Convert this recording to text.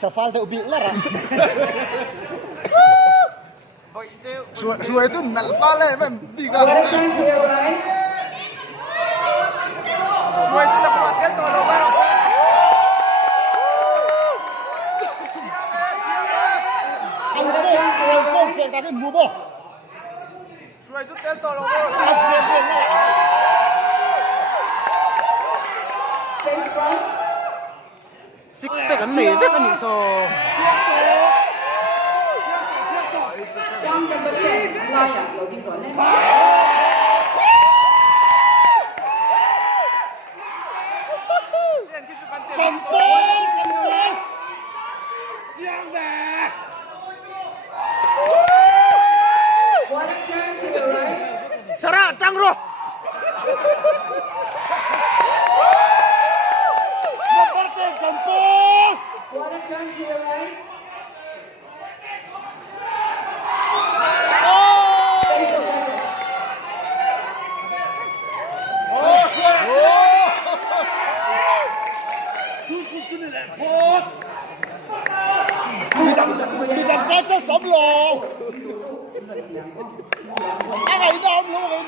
chaval de ubilar. Suai tu nalfa le, mem tiga. Turn to your right. Suai tu dapat kan tolong. Angkong siang tapi bubo. Suai tu kan tolong. Face front. Six pack kan nih, itu kan iso. Strong number 10. Laya, loading rồi lên. Kental. Siang dah. Quarter turn to your right. Sarah, tangro. Memperke kental. Quarter turn to your right. Face the judges. Kita kaca sắm lò. Ai này đâu luôn